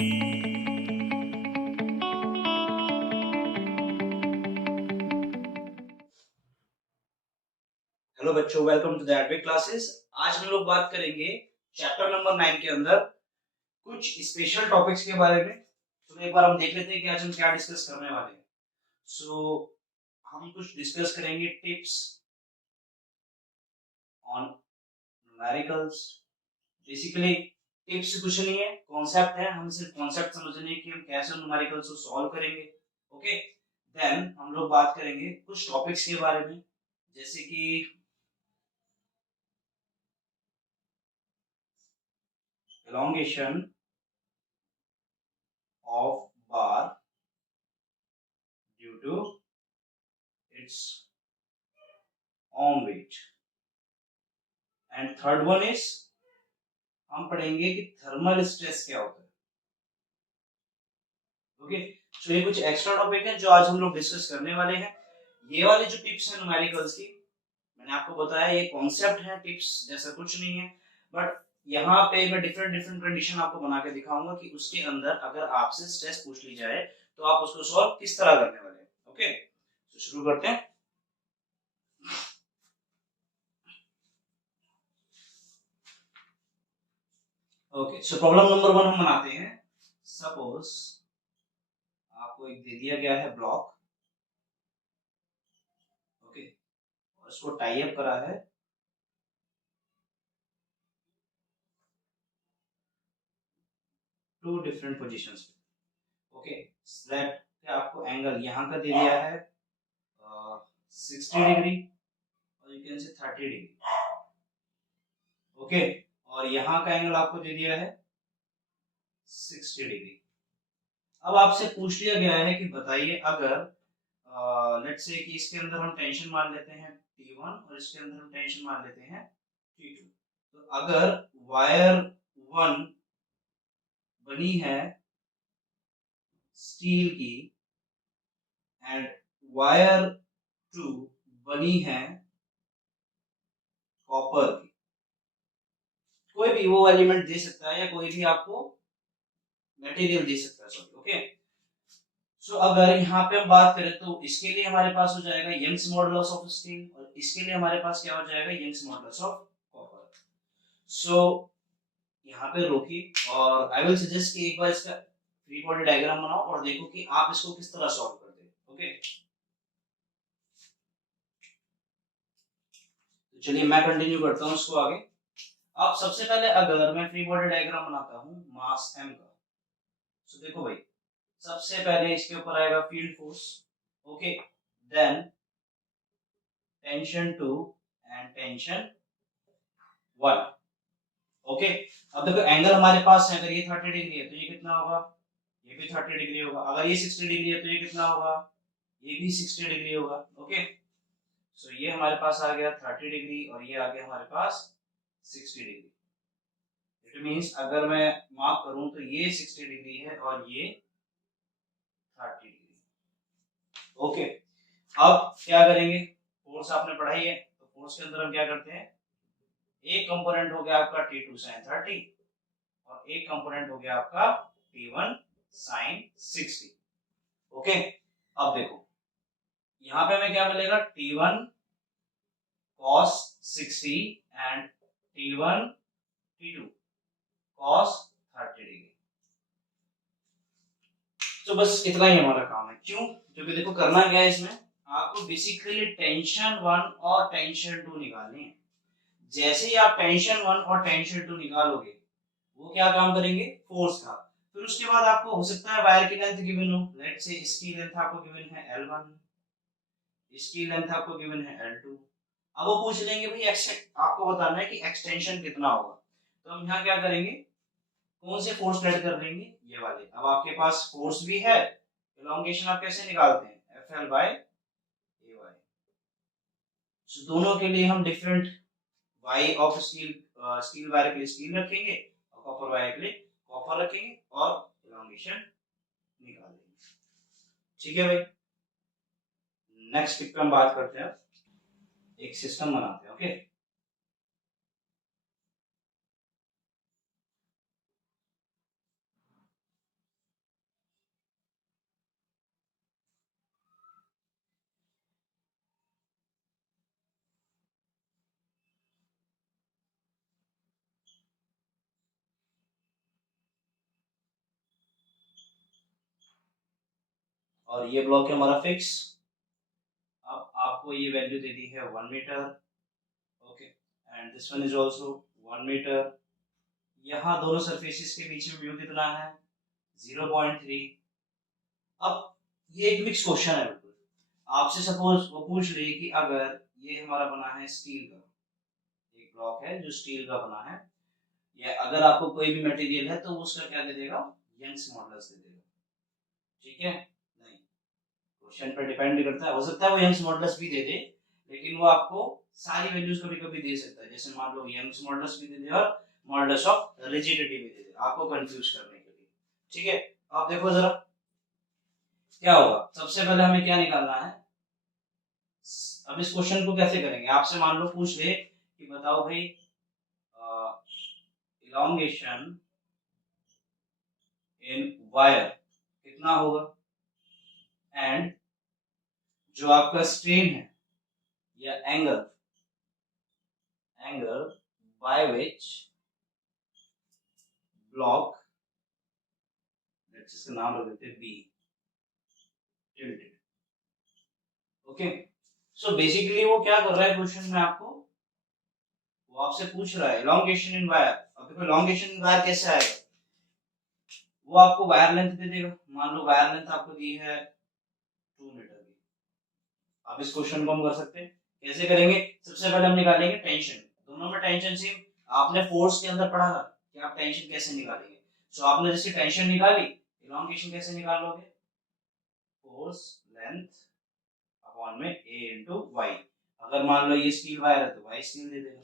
Hello बच्चों, welcome to the एडवेक classes. आज हम लोग बात करेंगे चैप्टर नंबर 9 के अंदर कुछ स्पेशल टॉपिक्स के बारे में। तो एक बार हम देख लेते हैं कि आज हम क्या डिस्कस करने वाले हैं। हम कुछ डिस्कस करेंगे tips on numericals. Basically tips कुछ नहीं है, कॉन्सेप्ट है। हम सिर्फ कॉन्सेप्ट समझने हैं कि हम कैसे न्यूमेरिकल्स को सॉल्व करेंगे। ओके, देन हम लोग बात करेंगे कुछ टॉपिक्स के बारे में, जैसे कि elongation of bar due to its own weight, and third one is हम पढ़ेंगे कि थर्मल स्ट्रेस क्या होता है। ओके, तो ये कुछ एक्स्ट्रा टॉपिक है जो आज हम लोग डिस्कस करने वाले हैं। ये वाले जो टिप्स हैं न्यूमेरिकल्स की, मैंने आपको बताया ये कॉन्सेप्ट है, टिप्स जैसा कुछ नहीं है। बट यहाँ पे मैं डिफरेंट डिफरेंट कंडीशन आपको बना के दिखाऊंगा कि उसके अंदर अगर आपसे स्ट्रेस पूछ ली जाए तो आप उसको सॉल्व किस तरह करने वाले हैं। ओके, तो शुरू करते हैं। ओके, सो प्रॉब्लम नंबर 1 हम बनाते हैं। सपोज आपको एक दे दिया गया है ब्लॉक, ओके, और इसको टाई अप करा है टू डिफरेंट पोजीशंस पे। ओके, स्लैब आपको एंगल यहाँ का दे दिया है 60 डिग्री और यू कैन से 30 डिग्री। ओके, और यहाँ का एंगल आपको दे दिया है 60 डिग्री। अब आपसे पूछ लिया गया है कि बताइए अगर लेट्स से कि इसके अंदर हम टेंशन मान लेते हैं T1 और इसके अंदर हम टेंशन मान लेते हैं T2। तो अगर वायर 1 बनी है स्टील की एंड वायर 2 बनी है कॉपर की, कोई भी वो एलिमेंट दे सकता है या कोई भी आपको मटेरियल दे सकता है। Sorry, okay. सो अगर यहाँ पे हम बात करें तो इसके लिए हमारे पास हो जाएगा यंग्स मॉडुलस ऑफ स्टील और इसके लिए हमारे पास क्या हो जाएगा यंग्स मॉडुलस ऑफ कॉपर। सो यहाँ पे रोकिए और आई विल सजेस्ट कि एक बार इसका फ्री बॉडी डायग्राम बनाओ और देखो कि आप इसको किस तरह सॉल्व करते हैं। ओके, तो चलिए मैं कंटिन्यू करता हूँ इसको आगे। अब सबसे पहले अगर मैं फ्री बॉडी डायग्राम बनाता हूँ मास m का, तो देखो भाई सबसे पहले इसके ऊपर आएगा field force, okay, then tension 2 and tension 1। Okay, अब देखो एंगल हमारे पास है, अगर ये 30 डिग्री है तो ये कितना होगा, ये भी 30 डिग्री होगा। अगर ये 60 डिग्री है तो ये कितना होगा, ये भी 60 डिग्री होगा। ओके, सो ये हमारे पास आ गया 30 डिग्री और ये आ गया हमारे पास 60 डिग्री। इट मींस अगर मैं मार्क करूं तो ये 60 डिग्री है और ये 30 डिग्री। ओके, अब क्या करेंगे, फोर्स आपने पढ़ाई है तो फोर्स के अंदर हम क्या करते हैं, एक कंपोनेंट हो गया आपका T2 sin 30 और एक कंपोनेंट हो गया आपका T1 sin 60। ओके, अब देखो यहाँ पे हमें क्या मिलेगा T1 cos 60 and T1 T2 cos 30 degree. तो बस इतना ही हमारा काम है। क्यों, क्योंकि देखो करना क्या है इसमें, आपको बेसिकली टेंशन 1 और टेंशन 2 निकालनी है। जैसे ही आप टेंशन 1 और टेंशन 2 निकालोगे वो क्या काम करेंगे, फोर्स का। फिर उसके बाद आपको हो सकता है वायर की लेंथ गिवन हो, लेट्स से इसकी लेंथ आपको गिवन है L1, इसकी लेंथ आपको गिवन है L2। अब वो पूछ लेंगे भाई आपको बताना है कि एक्सटेंशन कितना होगा। तो हम यहाँ क्या करेंगे, कौन से फोर्स ऐड कर देंगे, ये वाले। अब आपके पास फोर्स भी है, एलोंगेशन आप कैसे निकालते हैं, FL बाय AY। सो दोनों के लिए हम different Y of steel, steel wire के लिए स्टील रखेंगे और कॉपर वायर के लिए कॉपर रखेंगे और एलोंगेशन निकाल देंगे। ठीक है भाई, नेक्स्ट पिक पे हम बात करते हैं, एक सिस्टम बनाते हैं। ओके, और ये ब्लॉक है हमारा फिक्स। अब आपको ये वैल्यू दे दी है 1 metre, okay, and this one is also 1 metre. यहाँ दोनों सरफेसिस के बीच में व्यू कितना है 0.3। अब ये एक मिक्स क्वेश्चन है बिल्कुल। आपसे सपोज वो पूछ ले कि अगर ये हमारा बना है स्टील का, एक ब्लॉक है जो स्टील का बना है, या अगर आपको कोई भी मटेरियल है तो उसका क्या दे देगा, यंग्स मॉडुलस दे देगा, ठीक है। नहीं, क्वेश्चन पर डिपेंड करता है, हो सकता है वो यंग्स मॉडुलस भी दे दे, लेकिन वो आपको सारी वैल्यूज कभी कभी दे सकता है। जैसे मान लो यंग्स मॉडुलस भी दे दे और मॉडुलस ऑफ रिजिडिटी भी दे दे, आपको कंफ्यूज करने के लिए, ठीक है। आप देखो जरा क्या होगा। सबसे पहले हमें क्या निकालना है, अब इस क्वेश्चन को कैसे करेंगे, आपसे मान लो पूछ ले कि बताओ भाई इलॉन्गेशन इन वायर कितना होगा, एंड जो आपका स्ट्रेन है या angle, angle by which block, let's इसका नाम रख देते हैं B, tilted, okay. So basically वो क्या कर रहा है क्वेश्चन में, आपको वो आपसे पूछ रहा है इलॉन्गेशन इन वायर। अब देखो इलॉन्गेशन इन वायर कैसे आएगा, वो आपको वायर लेंथ दे देगा। मान लो वायर लेंथ आपको दी है 2 मीटर की। अब इस क्वेश्चन को हम कर सकते हैं, कैसे करेंगे, सबसे पहले हम निकालेंगे टेंशन। दोनों में टेंशन सेम, आपने फोर्स के अंदर पढ़ा था कि आप टेंशन कैसे निकालेंगे। सो आपने जैसे टेंशन निकाली, इलॉन्गेशन कैसे निकाल लोगे, फोर्स लेंथ अपॉन में a इंटू वाई। अगर मान लो ये स्टील वायर है तो वाई स्टील दे देगा,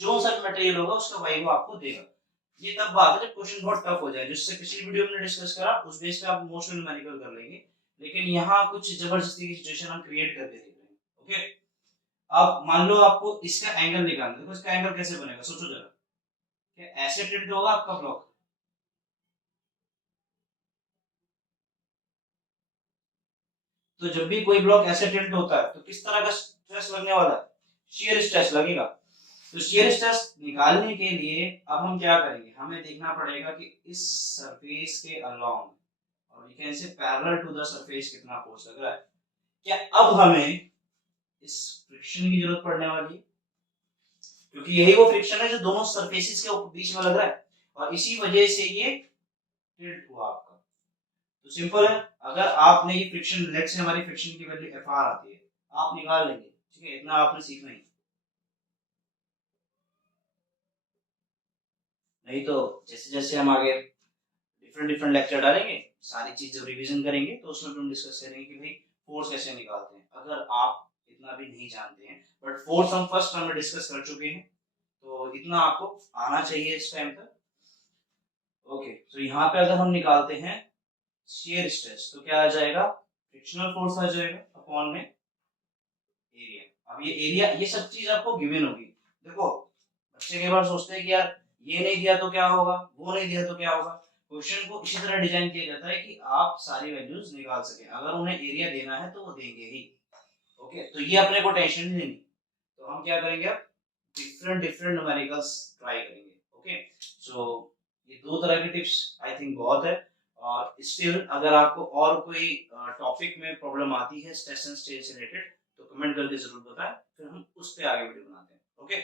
जो सा मटेरियल होगा उसका वाई वो आपको देगा। ये तब बात है जब क्वेश्चन बहुत टफ हो जाए, जिससे पिछली वीडियो में डिस्कस करा उस बेस पे आप मोशन न्यूमेरिकल कर लेंगे, लेकिन यहाँ कुछ जबरदस्ती की सिचुएशन हम क्रिएट करके देख रहे हैं, ओके। अब मान लो आपको इसका एंगल निकालना है, देखो इसका एंगल कैसे बनेगा, सोचो जरा, क्या ऐसे टिल्ट होगा आपका ब्लॉक, तो जब भी कोई ब्लॉक ऐसे टिल्ट होता है तो किस तरह का स्ट्रेस लगने वाला है, शियर स्ट्रेस लगेगा। तो शियर स्ट्रेस निकालने के लिए अब हम क्या करेंगे, हमें देखना पड़ेगा कि इस सरफेस के अलोंग और you can say parallel to the surface कितना फोर्स लग रहा है। क्या अब हमें इस फ्रिक्शन की जरूरत पड़ने वाली है, क्योंकि यही वो फ्रिक्शन है जो दोनों सरफेसेस के बीच में लग रहा है, और इसी वजह से ये टिल्ट हुआ आपका। तो सिंपल है, अगर आपने ये फ्रिक्शन, लेट्स से हमारी फ्रिक्शन की वैल्यू एफ आर आती है, आप निकाल लेंगे, ठीक है, इतना आपने सीखना ही। नहीं तो जैसे जैसे हम आगे डिफरेंट डिफरेंट लेक्चर डालेंगे, सारी चीज जब रिवीजन करेंगे तो उसमें हम डिस्कस करेंगे कि भाई फोर्स कैसे निकालते हैं, अगर आप इतना भी नहीं जानते हैं, बट फोर्स हम फर्स्ट टर्म में डिस्कस कर चुके हैं, तो इतना आपको आना चाहिए इस टाइम तक, ओके। तो यहाँ पे अगर हम निकालते हैं शियर स्ट्रेस तो क्या आ जाएगा, फ्रिक्शनल फोर्स आ जाएगा अपॉन में एरिया। अब ये एरिया, ये सब चीज आपको गिवन होगी। देखो बच्चे कई बार सोचते हैं कि यार ये नहीं दिया तो क्या होगा, वो नहीं दिया तो क्या होगा। क्वेश्चन को इसी तरह डिजाइन किया जाता है कि आप सारी वैल्यूज निकाल सके, अगर उन्हें एरिया देना है तो वो देंगे ही, ओके। तो ये अपने को टेंशन नहीं लेनी, तो हम क्या करेंगे अब डिफरेंट डिफरेंट न्यूमेरिकल्स ट्राई करेंगे, ओके। सो ये दो तरह की टिप्स आई थिंक बहुत है। और स्टिल अगर आपको और कोई टॉपिक में प्रॉब्लम आती है स्ट्रेस एंड स्ट्रेन से रिलेटेड तो कमेंट करके जरूर बताएं, फिर हम उस पे आगे वीडियो बनाते हैं, ओके।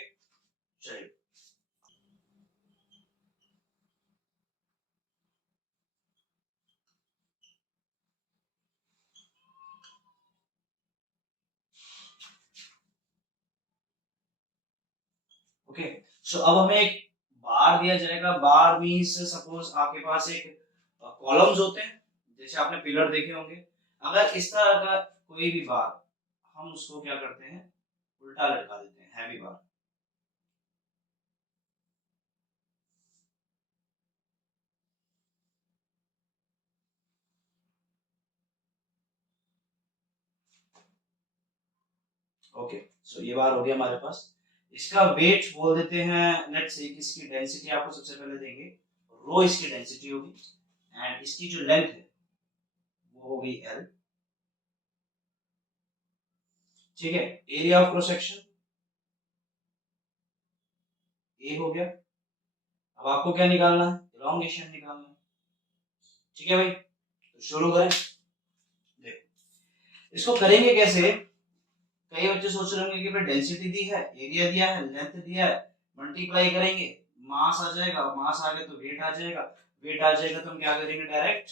चलिए, ओके। सो अब हमें एक बार दिया जाएगा, बार मींस सपोज आपके पास एक कॉलम्स होते हैं, जैसे आपने पिलर देखे होंगे। अगर इस तरह का कोई भी बार, हम उसको क्या करते हैं, उल्टा लटका देते हैं, हैवी बार, ओके। सो ये बार हो गया हमारे पास। इसका वेट बोल देते हैं, लेट्स से इसकी डेंसिटी आपको सबसे पहले देंगे, रो इसकी डेंसिटी होगी, एंड इसकी जो लेंथ है वो होगी एल, ठीक है। Area of cross section A हो गया। अब आपको क्या निकालना है, इलॉन्गेशन निकालना है, ठीक है भाई। तो शुरू करें, इसको करेंगे कैसे? कई बच्चे सोच रहे होंगे कि भाई डेंसिटी दी है, एरिया दिया है, लेंथ दिया है, मल्टीप्लाई करेंगे, मास आ जाएगा, मास आ गया तो वेट आ जाएगा, वेट आ जाएगा तो हम क्या करेंगे, डायरेक्ट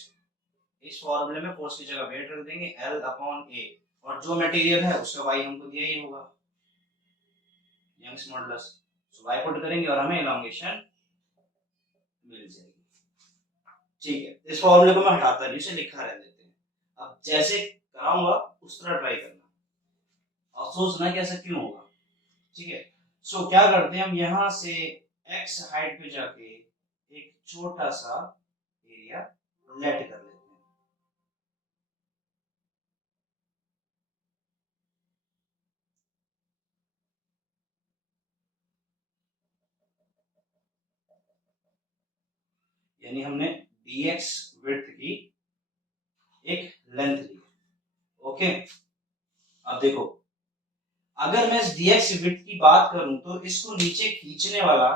इस फॉर्मूले में फोर्स की जगह वेट रख देंगे L अपॉन A, और जो मटेरियल है उसका y हमको दिया ही होगा, यंग्स मॉडुलस। सो y पुट करेंगे और हमें एलोंगेशन मिल जाएगी। ठीक है, इस फॉर्मूले को मैं हटाता नहीं, इसे लिखा रह देते हैं। अब जैसे कराऊंगा उस तरह ट्राई करना, अफसोस ना कि ऐसा क्यों होगा। ठीक है, सो क्या करते हैं हम यहाँ से x हाइट पे जाके एक छोटा सा एरिया लेट कर लेते हैं। यानी हमने dx विड्थ की एक लेंथ ली। ओके, अब देखो, अगर मैं इस dx विड्थ की बात करूं तो इसको नीचे खींचने वाला,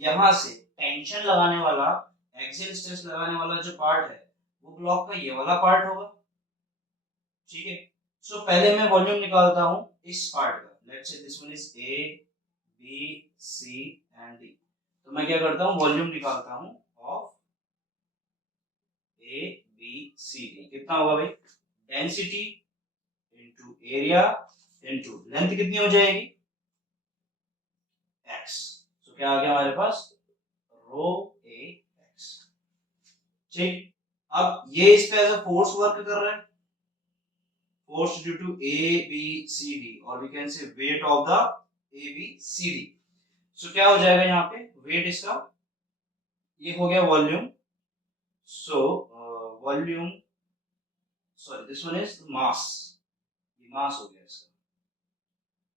यहां से टेंशन लगाने वाला, एक्सियल स्ट्रेस लगाने वाला जो पार्ट है वो ब्लॉक का ये वाला पार्ट होगा। ठीक है, सो पहले मैं वॉल्यूम निकालता हूं इस पार्ट का। Let's say this one is A B C and D. तो मैं क्या करता हूं, वॉल्यूम निकालता हूं of A B C D. कितना होगा भाई, density into area into length कितनी हो जाएगी, x। तो क्या आ गया हमारे पास, रो ए एक्स। ठीक, अब ये इस पे एज अ फोर्स वर्क कर रहा है, force due to A, B, C, D, और we can say weight of the A, B, C, D. So क्या हो जाएगा यहाँ पे, weight इसका, ये हो गया volume. So volume, sorry this one is mass, ये मास हो गया इसका।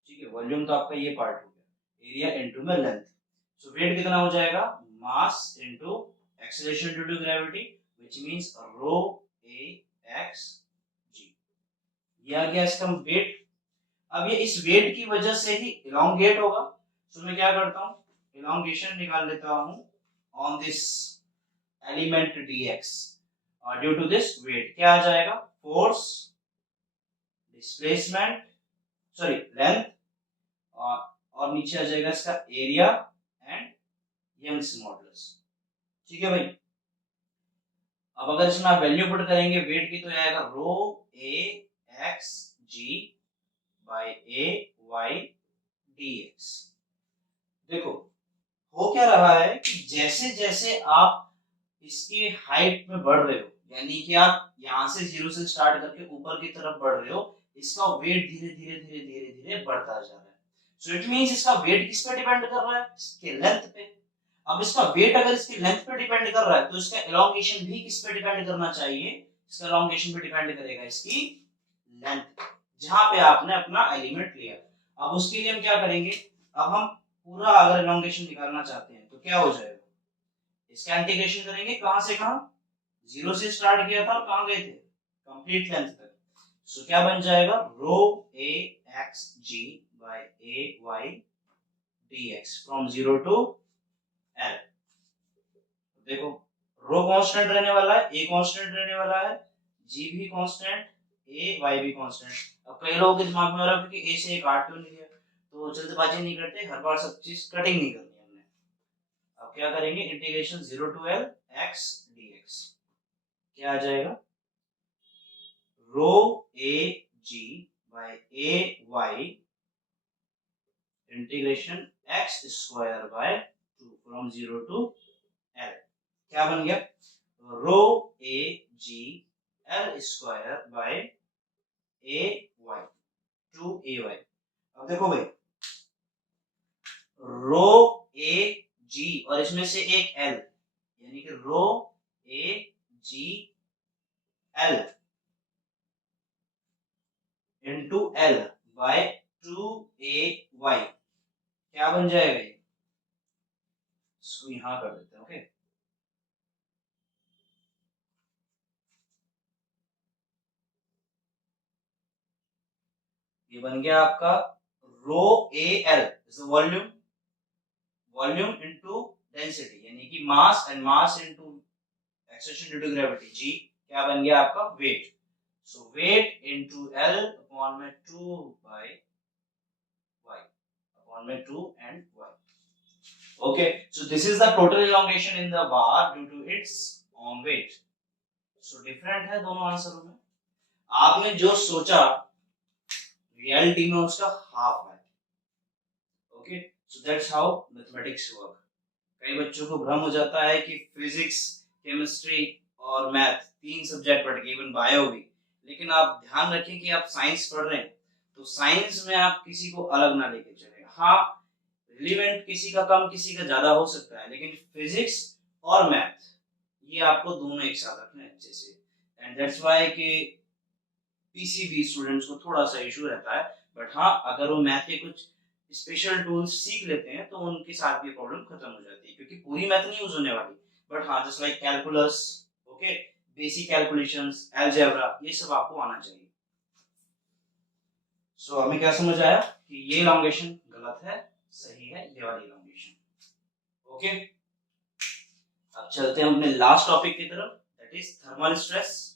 ठीक है, वॉल्यूम तो आपका ये पार्ट हो गया, एरिया इनटू में लेंथ। सो वेट कितना हो जाएगा, mass into acceleration due to gravity, which means rho A X G. ये आ गया इसका वेट। अब ये इस वेट की वजह से ही इलोंगेट होगा। तो मैं क्या करता हूं, इलोंगेशन निकाल लेता हूं ऑन दिस एलिमेंट dx, और ड्यू टू दिस वेट क्या आ जाएगा, फोर्स, डिस्प्लेसमेंट, सॉरी लेंथ, और नीचे आ जाएगा इसका एरिया एंड यंग्स मॉडुलस। ठीक है भाई, अब अगर इसमें आप वैल्यू पुट करेंगे वेट की, तो आएगा रो A X G by A Y D x. देखो हो क्या रहा है कि जैसे जैसे आप इसकी हाइट में बढ़ रहे हो, यानी कि आप यहां से जीरो से स्टार्ट करके ऊपर की तरफ बढ़ रहे हो, इसका वेट धीरे धीरे धीरे धीरे धीरे बढ़ता जा रहा है। सो इट मींस इसका वेट किस पे डिपेंड कर रहा है, इसके लेंथ पे। अब इसका वेट अगर इसकी लेंथ पे डिपेंड कर रहा है, तो इसका एलोंगेशन भी किस पे डिपेंड करना चाहिए, इसका एलोंगेशन पे डिपेंड करेगा इसकी लेंथ, जहां पे आपने अपना एलिमेंट लिया। अब उसके लिए हम क्या करेंगे, अब हम पूरा अगर एलोंगेशन निकालना चाहते हैं तो क्या हो जाएगा, इसका इंटीग्रेशन करेंगे, कहां से कहां, जीरो से स्टार्ट किया था और कहां गए थे, कंप्लीट लेंथ तक। सो क्या बन जाएगा, rho A X G by A Y D X from zero to L. देखो रो कांस्टेंट रहने वाला है, ए कांस्टेंट रहने वाला है, जी भी कांस्टेंट, ए वाई भी कांस्टेंट। अब कई लोगों के दिमाग में आ रहा है कि ए से एक काट क्यों नहीं दिया, तो जल्दबाजी नहीं करते, हर बार सब चीज कटिंग नहीं करनी हमने। अब क्या करेंगे, integration zero to L X D X, क्या आ जाएगा, rho A G by A Y integration X square by 2 from zero to L. क्या बन गया, rho A G L square by A Y 2 A Y. अब देखो भाई, रो A जी और इसमें से एक एल, यानी कि rho A G L into L by 2 A Y, क्या बन जाएगा ये, इसको यहां कर देते हैं। ओके, ये बन गया आपका rho A L is the volume, volume into density, यानी कि mass and mass into acceleration due to gravity G, क्या बन गया आपका weight. So weight into L upon में 2 by y upon में 2 and y. Okay, so this is the total elongation in the bar due to its own weight. So different है दोनों आंसरों में. आपने जो सोचा रियलिटी में उसका हाफ है. Okay, so that's how mathematics work. कई बच्चों को भ्रम हो जाता है कि फिजिक्स, केमिस्ट्री और मैथ तीन सब्जेक्ट पढ़ के, इवन बायो भी. लेकिन आप ध्यान रखें कि आप साइंस पढ़ रहे हैं तो साइंस में आप किसी को अलग ना लेके चले. हाँ, रिलेवेंट किसी का कम किसी का ज्यादा हो सकता है, लेकिन फिजिक्स और मैथ ये आपको दोनों एक साथ रखना है अच्छे से. एंड दैट्स व्हाई कि पीसीबी स्टूडेंट्स को थोड़ा सा इशू रहता है. बट हाँ, अगर वो मैथ के कुछ स्पेशल टूल्स सीख लेते हैं तो उनके साथ भी प्रॉब्लम खत्म हो जाती है, क्योंकि पूरी मैथ नहीं यूज होने वाली. बट हाँ, just like calculus, okay, basic calculations, algebra, ये सब आपको आना चाहिए. सो हमें क्या समझ आया कि ये इलॉन्गेशन गलत है, सही है ये वाली इलॉन्गेशन. ओके, अब चलते हैं अपने लास्ट टॉपिक की तरफ, दैट इज थर्मल स्ट्रेस.